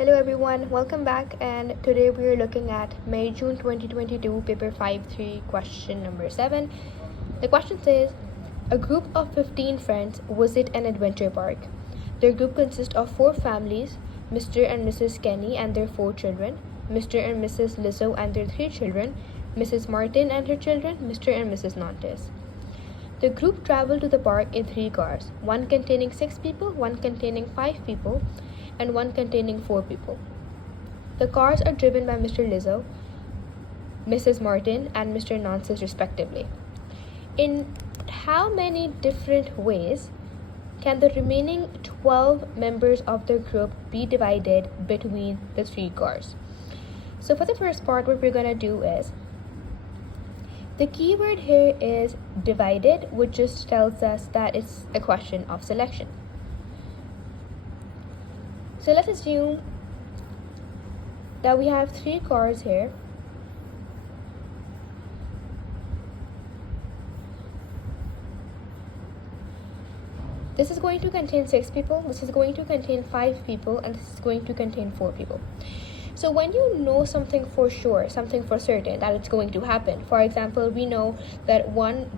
Hello everyone, welcome back, and today we are looking at May-June 2022 paper 5-3 question number 7. The question says, a group of 15 friends visit an adventure park. Their group consists of 4 families, Mr. and Mrs. Kenny and their 4 children, Mr. and Mrs. Lizzo and their 3 children, Mrs. Martin and her children, Mr. and Mrs. Nantes. The group traveled to the park in 3 cars, one containing 6 people, one containing 5 people, and one containing 4 people. The cars are driven by Mr. Lizzo, Mrs. Martin, and Mr. Nantes respectively. In how many different ways can the remaining 12 members of the group be divided between the 3 cars? So for the first part, what we're going to do is, the keyword here is divided, which just tells us that it's a question of selection. So let's assume that we have 3 cars here. This is going to contain 6 people, this is going to contain 5 people, and this is going to contain 4 people. So when you know something for sure, something for certain that it's going to happen, for example, we know that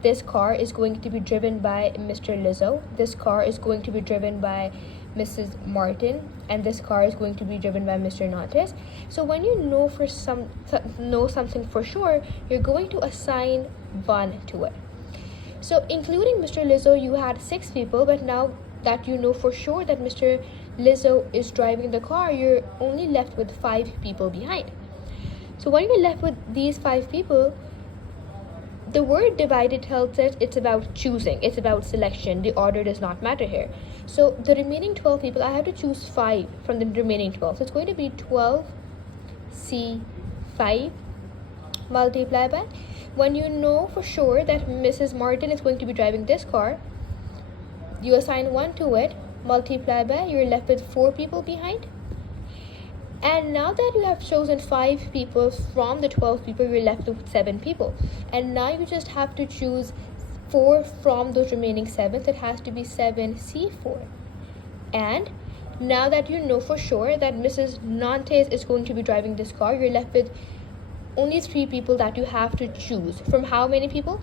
this car is going to be driven by Mr. Lizzo, this car is going to be driven by Mrs. Martin, and this car is going to be driven by Mr. Nantes. So when you know something for sure, you're going to assign 1 to it. So including Mr. Lizzo, you had 6 people, but now that you know for sure that Mr. Lizzo is driving the car, you're only left with 5 people behind. So when you're left with these 5 people, the word divided tells us it's about choosing, it's about selection. The order does not matter here. So the remaining 12 people, I have to choose 5 from the remaining 12. So it's going to be 12C5 multiplied by, when you know for sure that Mrs. Martin is going to be driving this car, you assign 1 to it, multiply by, you're left with 4 people behind. And now that you have chosen 5 people from the 12 people, you're left with 7 people. And now you just have to choose 4 from those remaining 7. So it has to be 7C4. And now that you know for sure that Mrs. Nantes is going to be driving this car, you're left with only 3 people that you have to choose. From how many people?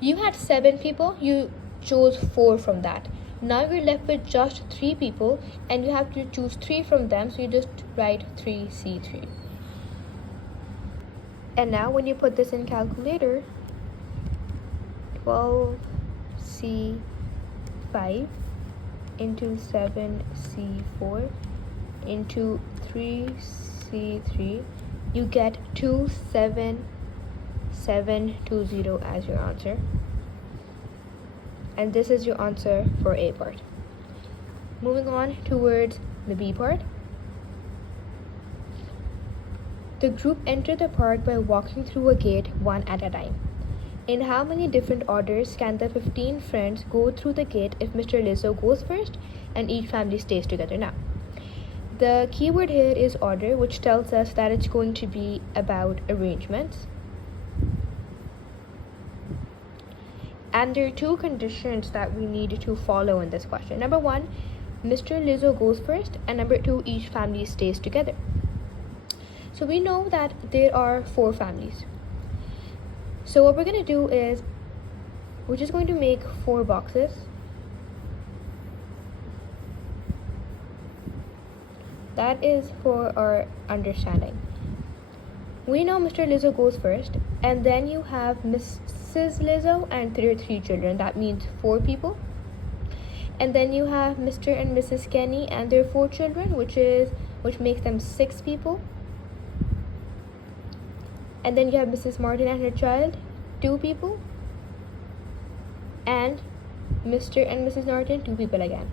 You had 7 people, you chose 4 from that. Now you're left with just 3 people, and you have to choose 3 from them, so you just write 3C3. And now when you put this in calculator, 12C5 into 7C4 into 3C3, you get 27720 as your answer. And this is your answer for A part. Moving on towards the B part. The group entered the park by walking through a gate one at a time. In how many different orders can the 15 friends go through the gate if Mr. Lizzo goes first and each family stays together now? The keyword here is order, which tells us that it's going to be about arrangements. And there are 2 conditions that we need to follow in this question. Number 1, Mr. Lizzo goes first, and number 2, each family stays together. So we know that there are 4 families. So what we're going to do is, we're just going to make 4 boxes. That is for our understanding. We know Mr. Lizzo goes first, and then you have Mrs. Lizzo and their 3 children. That means 4 people. And then you have Mr. and Mrs. Kenny and their 4 children, which makes them 6 people. And then you have Mrs. Martin and her child, 2 people. And Mr. and Mrs. Martin, 2 people again.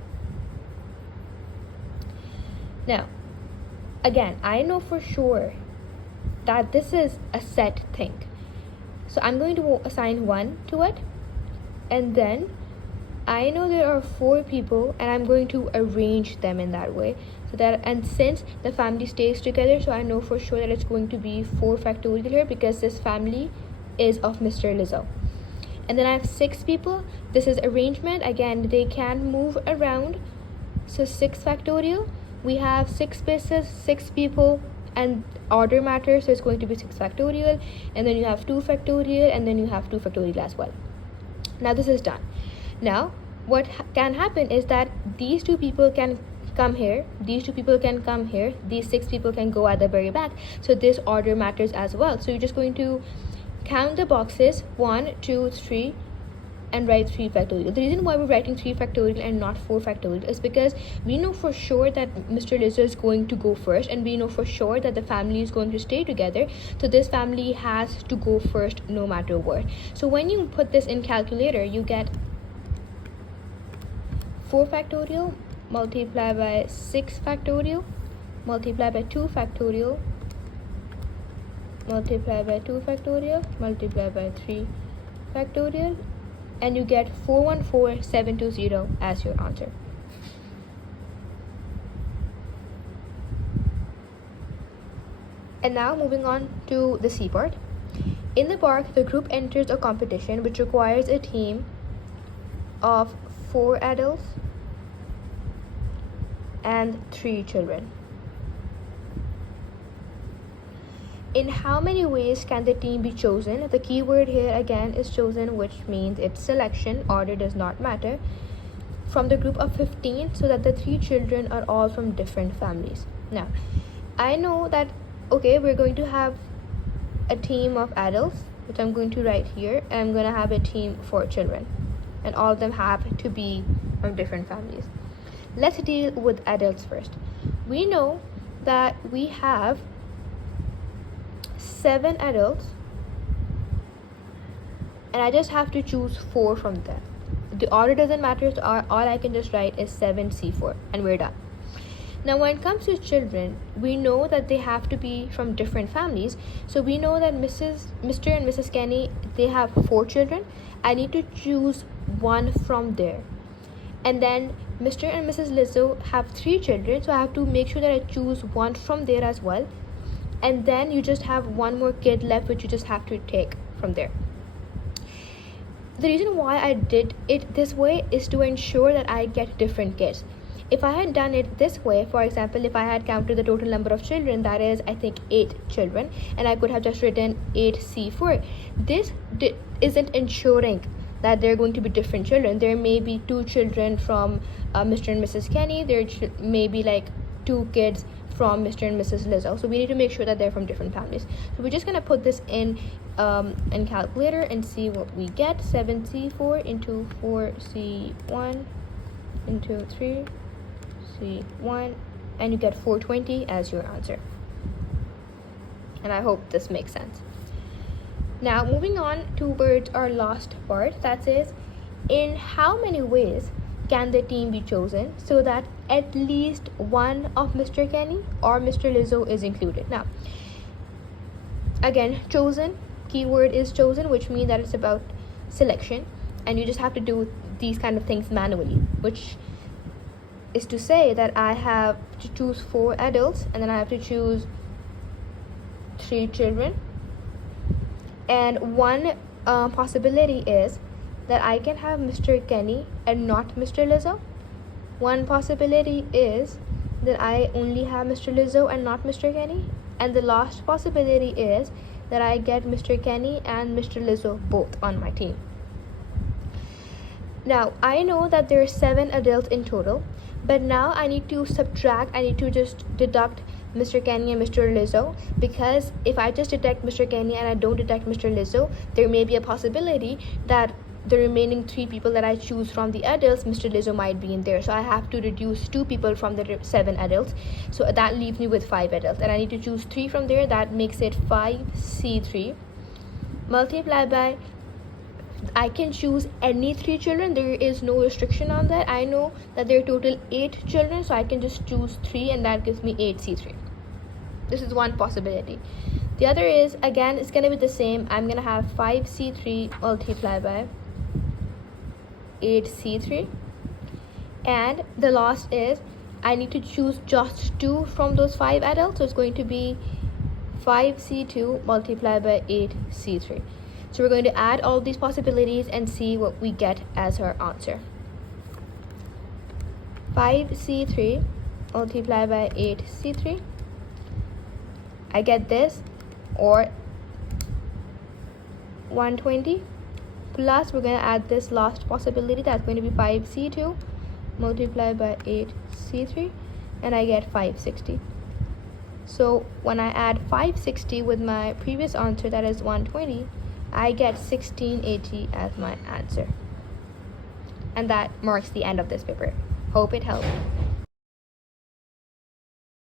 Now, again, I know for sure that this is a set thing. So I'm going to assign 1 to it, and then I know there are 4 people, and I'm going to arrange them in that way. And since the family stays together, so I know for sure that it's going to be 4 factorial here, because this family is of Mr. Lizzo. And then I have 6 people. This is arrangement. Again, they can move around. So 6 factorial. we have 6 spaces, 6 people, and order matters, so it's going to be 6 factorial, and then you have 2 factorial, and then you have 2 factorial as well. Now this is done. Now what can happen is that these 2 people can come here, these 2 people can come here, these 6 people can go at the very back, so this order matters as well. So you're just going to count the boxes 1, 2, 3 and write 3 factorial. The reason why we're writing 3 factorial and not 4 factorial is because we know for sure that Mr. Lizzo is going to go first, and we know for sure that the family is going to stay together, so this family has to go first no matter what. So when you put this in calculator, you get 4 factorial multiplied by 6 factorial multiplied by 2 factorial multiplied by 2 factorial multiplied by 3 factorial, and you get 414720 as your answer. And now moving on to the C part. In the park, the group enters a competition which requires a team of 4 adults and 3 children. In how many ways can the team be chosen? The keyword here again is chosen, which means it's selection. Order does not matter. From the group of 15, so that the 3 children are all from different families. Now, I know that, okay, we're going to have a team of adults, which I'm going to write here, and I'm going to have a team for children, and all of them have to be from different families. Let's deal with adults first. We know that we have 7 adults, and I just have to choose 4 from them. The order doesn't matter, so all I can just write is 7C4, and we're done. Now when it comes to children, we know that they have to be from different families, so we know that Mr. and Mrs. Kenny, they have 4 children. I need to choose 1 from there. And then Mr. and Mrs. Lizzo have 3 children, so I have to make sure that I choose 1 from there as well. And then you just have 1 more kid left, which you just have to take from there. The reason why I did it this way is to ensure that I get different kids. If I had done it this way, for example, if I had counted the total number of children, that is, I think 8 children, and I could have just written 8C4. This isn't ensuring that they're going to be different children. There may be 2 children from Mr. and Mrs. Kenny. There may be like 2 kids from Mr. and Mrs. Lizzo. So we need to make sure that they're from different families. So we're just gonna put this in calculator and see what we get. 7C4 into 4C1 into 3C1, and you get 420 as your answer. And I hope this makes sense. Now moving on towards our last part, that says, in how many ways can the team be chosen so that at least one of Mr. Kenny or Mr. Lizzo is included? Now, again, chosen, keyword is chosen, which means that it's about selection, and you just have to do these kind of things manually, which is to say that I have to choose 4 adults, and then I have to choose 3 children. And one possibility is that I can have Mr. Kenny and not Mr. Lizzo. One possibility is that I only have Mr. Lizzo and not Mr. Kenny. And the last possibility is that I get Mr. Kenny and Mr. Lizzo both on my team. Now, I know that there are 7 adults in total, but now I need to just deduct Mr. Kenny and Mr. Lizzo, because if I just deduct Mr. Kenny and I don't deduct Mr. Lizzo, there may be a possibility that the remaining 3 people that I choose from the adults, Mr. Lizzo might be in there. So I have to reduce 2 people from the 7 adults. So that leaves me with 5 adults, and I need to choose 3 from there. That makes it 5C3 multiplied by, I can choose any 3 children. There is no restriction on that. I know that there are total 8 children, so I can just choose 3, and that gives me 8C3. This is one possibility. The other is, again, it's going to be the same. I'm going to have 5C3 multiplied by 8C3. And the last is, I need to choose just 2 from those 5 adults. So it's going to be 5C2 multiplied by 8C3. So we're going to add all these possibilities and see what we get as our answer. 5C3 multiply by 8C3. I get this, or 120 plus, we're going to add this last possibility, that's going to be 5C2 multiplied by 8C3, and I get 560. So when I add 560 with my previous answer, that is 120, I get 1680 as my answer. And that marks the end of this paper. Hope it helped.